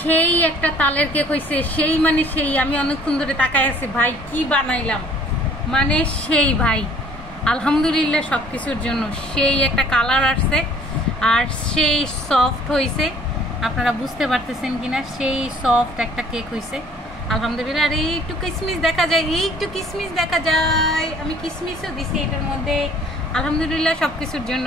সেই একটা তালের কেক হয়েছে, সেই মানে সেই। আমি অনেকক্ষণ ধরে তাকায় আছি ভাই কি বানাইলাম, মানে সেই ভাই আলহামদুলিল্লাহ সব কিছুর জন্য। সেই একটা কালার আসছে আর সেই সফট হয়েছে, আপনারা বুঝতে পারতেছেন কিনা, সেই সফট একটা কেক হয়েছে আলহামদুলিল্লাহ। আর একটু কিসমিস দেখা যায়, একটু কিসমিস দেখা যায়, আমি কিসমিসও দিছি এটার মধ্যে। আলহামদুলিল্লাহ সব কিছুর জন্য।